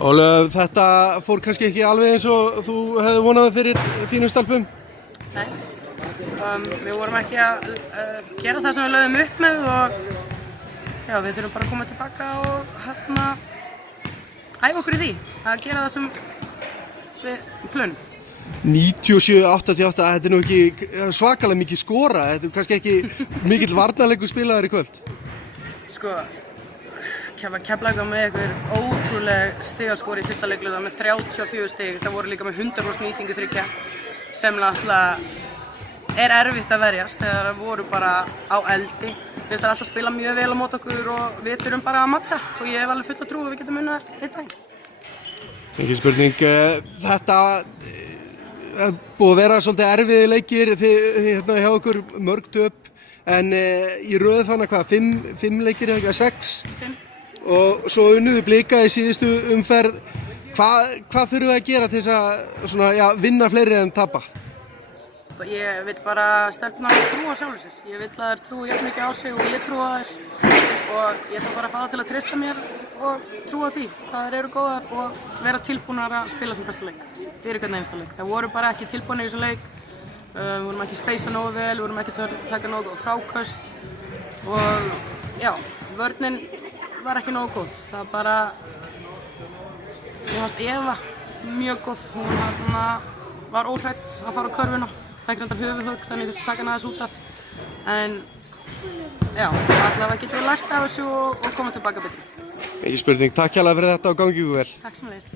Ólöf, þetta fór kannski ekki alveg eins og þú hefði vonað fyrir þínum stelpum? Nei, við vorum ekki að gera það sem við lögðum upp með og já, við þurfum bara að koma tilbaka og æfa okkur í því að gera það sem við plönum. 97-88, þetta nú ekki svakalega mikið skora, þetta kannski ekki mikill varnarleikur spilaður í kvöld. Sko, Keflavík var með einhver ótrúleg stigaskor í fyrsta leikluða með 34 stig. Það voru líka með 100% nýtingu þriggja sem náttúrulega er erfitt að verjast þegar það voru bara á eldi. Við erum alltaf að spila mjög vel á móti okkur og við þurfum bara að matcha og ég hef alveg full að trú að við getum unnið þær einn dag. Engin spurning, þetta búið að vera svolítið erfiði leikir hérna hjá okkur mörg töp en í röð þannig hvað, 5 leikir eða 6 og svo unnuðu Blika í síðustu umferð. Hvað þurfum við að gera til þess að vinna fleiri en tapa? Ég vil bara stelpna að trúa sjálfur sér. Ég vil að þær trúi jafn mikið á sig og ég trúa þær og ég þarf bara að fá það til að treysta mér og trúa því hvað þær eru góðar og vera tilbúnar að spila sem besta leik fyrir hvern einasta leik. Það voru bara ekki tilbúinir í þessum leik, við vorum ekki speysa nógu vel, við vorum ekki taka nógu fráköst og já, vörnin var ekki nógu góð. Það bara, mér fannst Eva mjög góð, hún var óhrædd að fara á körfuna. Það er reyndar höfuðhögg, þannig að taka hana aðeins út af. En já, allavega getum við lært af þessu og koma tilbaka betri. Ekki spurning, takk hérlega fyrir þetta og gangi ykkur vel. Takk sem leiðis.